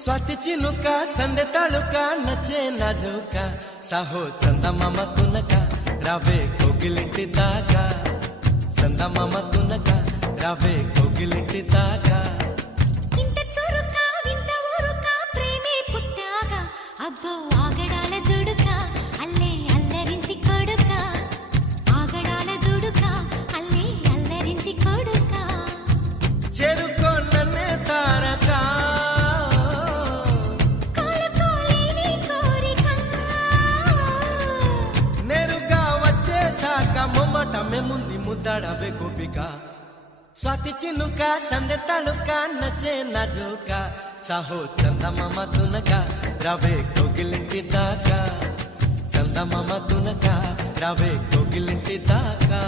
स्वाती चिनुका संदे तालुका नचे नाजुका साहो चंदमाम तुनका रावे कोगिलिंटी दाका चंदमाम तुनका रावे कोगिलिंटी दाका इंत चुरुका विंत ऊरुका प्रेमे पुट्टागा अब्बो आगडाల దుడుకా అల్లే అల్లరింటి కొడుకా ఆగడాల దుడుకా అల్లే అల్లరింటి కొడుకా చెరుకో నన్నే తారకా మొమ్మటమే ముందు ముద్దాడవే గోపిక స్వాతి చినుక సందె తళుక నచ్చే నాజుక సాహో చందమామ తునక రావే కోగిలింటి దాకా చందమామ తునక రావే కోగిలింటి దాకా